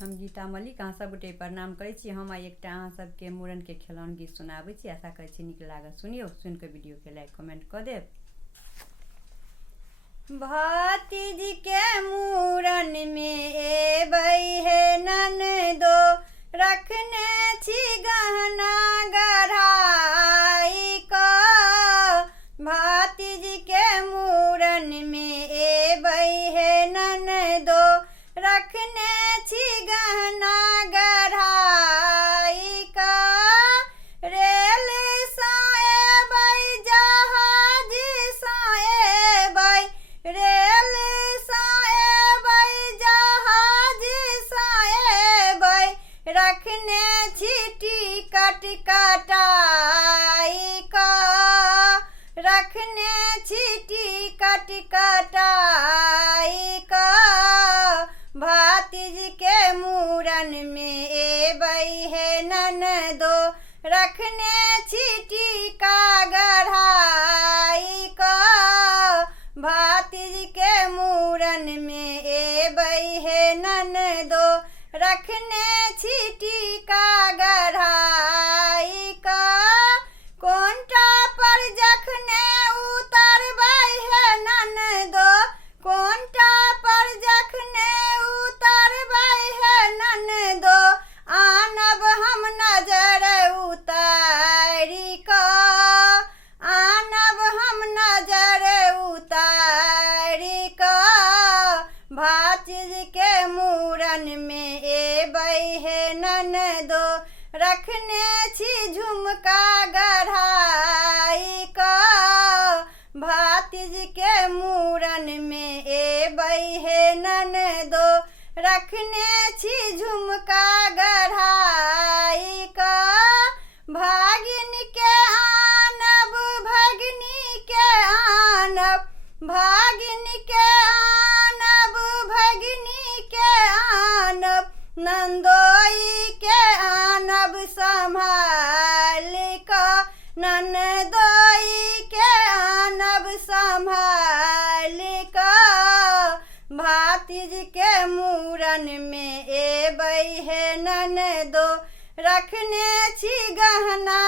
हम गीता मलिक अहाँ सब गोटे प्रणाम करै छी। हम आइ एकटा अहाँ सबके मूड़न के खेलौन गीत सुनाबै छी। आशा करै छी नीक लागत। सुनियौ, सुनि कऽ वीडियो के लाइक कमेंट कऽ देब। भतीजी के मूड़न में एबै हे ननदो, रखने छी गहना गढ़ाई कऽ। भतीजी के मूड़न में एबै हे ननदो, रखने छी गहना गढ़ाई कऽ। रेल सँ एबै जहाज सँ एबै, रेल सँ एबै जहाज सँ एबै, रखने छी टिकट कटाई कऽ। रखने छी टिकट कटाई कऽ। भतीजी के मूड़न में एबै हे ननदो, रखने छी टीका गढ़ाई कऽ। भतीजी के मूड़न में एबै हे ननदो, रखने छी टीका गढ़ाई कऽ। कोंटा पर जखने उतरबै हे ननदो, कोंटा पर जखने उतरबै हे ननदो, आनब हम नजर उतारि कऽ। आनब हम नजर उतारि कऽ। भतीजी के मूड़न में एबै हे ननदो, रखने छी झुमका गढ़ाई कऽ। भतीजी के मूड़न में एबै हे ननदो, रखने छी झुमका गढ़ाई कऽ। भागिन के आनब, भगिनी के आनब, भागिन के आनब, भगिनी के आनब, नंदोई के आनब संभाल कऽ। ननदोई के आनब संभाल कऽ। भतीजी के मूड़न में एबै हे ननदो, रखने छी गहना